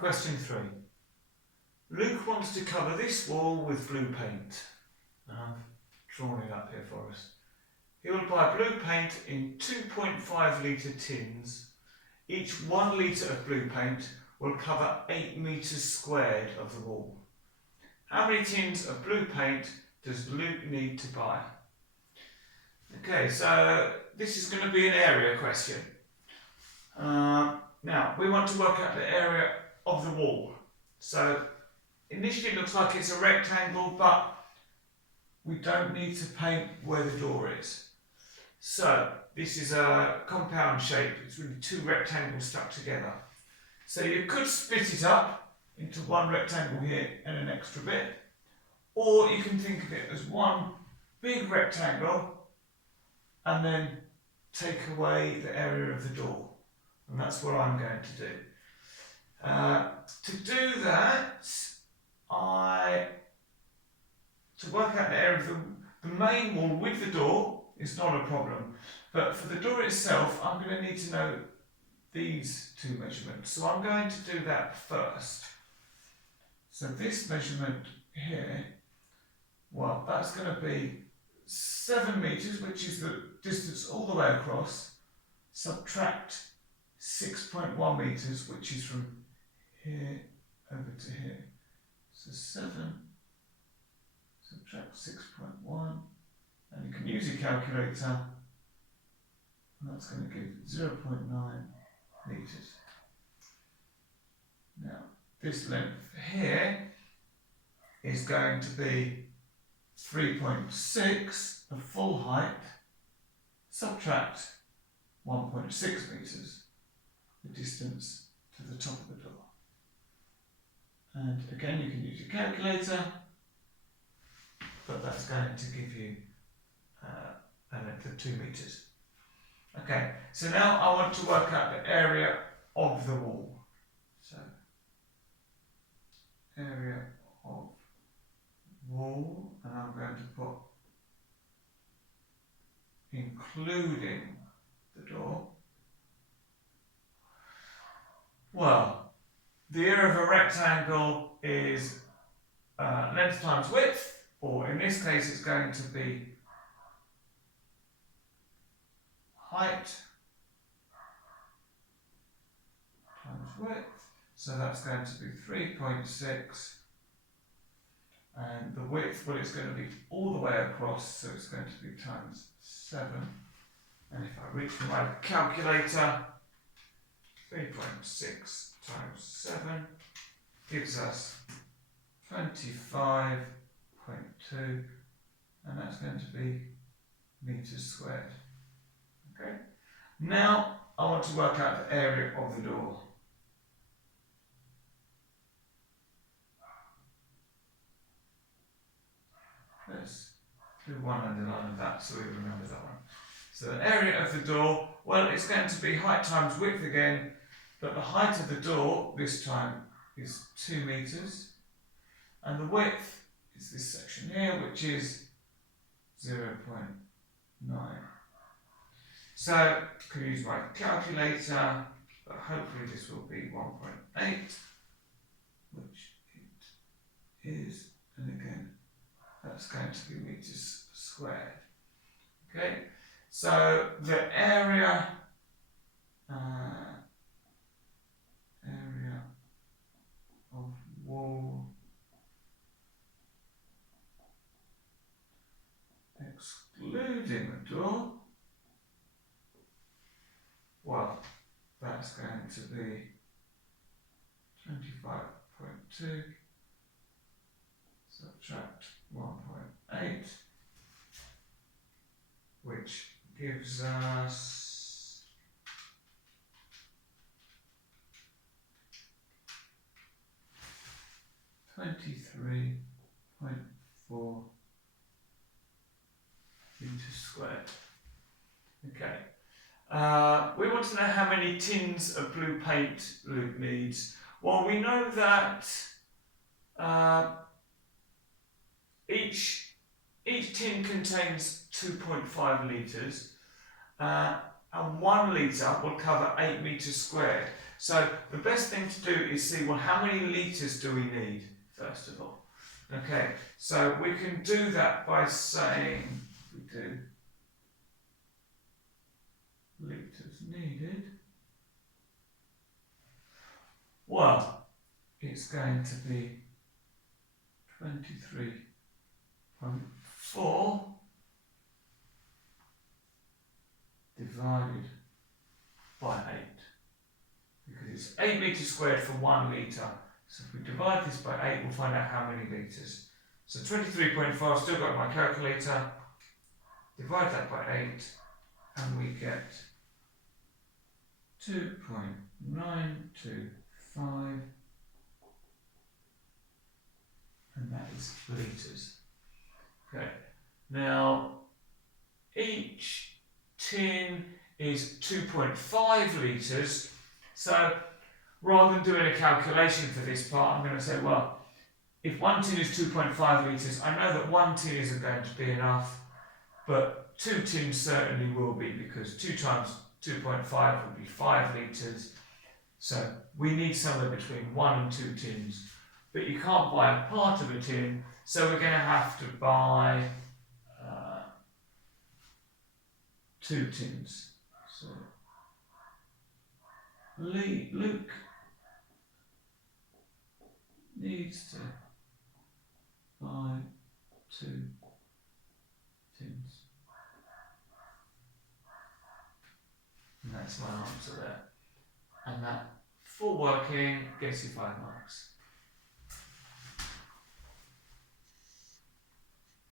question 3. Luke wants to cover this wall with blue paint. I've drawn it up here for us. He will buy blue paint in 2.5 litre tins. Each 1 litre of blue paint will cover 8 metres squared of the wall. How many tins of blue paint does Luke need to buy? Okay, so this is going to be an area question. Now, we want to work out the area of the wall. So, initially it looks like it's a rectangle, but we don't need to paint where the door is. So, this is a compound shape. It's really 2 rectangles stuck together. So you could split it up into 1 rectangle here and an extra bit. Or you can think of it as 1 big rectangle and then take away the area of the door. And that's what I'm going to do. To do that, to work out the area of the main wall with the door is not a problem. But for the door itself, I'm going to need to know these 2 measurements. So I'm going to do that first. So this measurement here, well, that's going to be 7 metres, which is the distance all the way across. Subtract 6.1 metres, which is from here over to here. So 7, subtract 6.1, and you can use your calculator, and that's going to give 0.9 metres. Now, this length here is going to be 3.6, the full height, subtract 1.6 metres, the distance to the top of the door. And again, you can use your calculator, but that's going to give you a length of 2 metres. Okay, so now I want to work out the area of the wall. So, area of wall, and I'm going to put including the door. Well, the area of a rectangle is length times width, or in this case it's going to be height times width, so that's going to be 3.6, and the width, well, it's going to be all the way across, so it's going to be times 7, and if I reach for my calculator, 3.6 times 7 gives us 25.2, and that's going to be metres squared. Okay. Now I want to work out the area of the door. Let's do one underline of that so we remember that one. So the area of the door, well, it's going to be height times width again, but the height of the door this time is 2 metres, and the width is this section here, which is 0.9. So I can use my calculator, but hopefully this will be 1.8, which it is, and again, that's going to be metres squared. Okay, so the area of wall excluding the door, well, that's going to be 25.2, subtract 1.8, which gives us 23.4 meters squared. Okay. We want to know how many tins of blue paint Luke needs. Well, we know that each tin contains 2.5 litres, and 1 litre will cover 8 metres squared. So the best thing to do is see, well, how many litres do we need, first of all? Okay, so we can do that by saying, we do litres needed. Well, it's going to be 23.4 divided by 8. Because it's 8 litres squared for 1 litre. So if we divide this by 8, we'll find out how many litres. So 23.4, I've still got my calculator. Divide that by 8, and we get 2.925, and that is litres. Okay, now each tin is 2.5 litres, so rather than doing a calculation for this part, I'm going to say, well, if one tin is 2.5 litres, I know that one tin isn't going to be enough, but 2 tins certainly will be, because 2 times 2.5 would be 5 litres. So we need somewhere between 1 and 2 tins. But you can't buy a part of a tin, so we're going to have to buy 2 tins. So Luke needs to buy 2 tins. And that's my answer there. And that, for working, gets you 5 marks.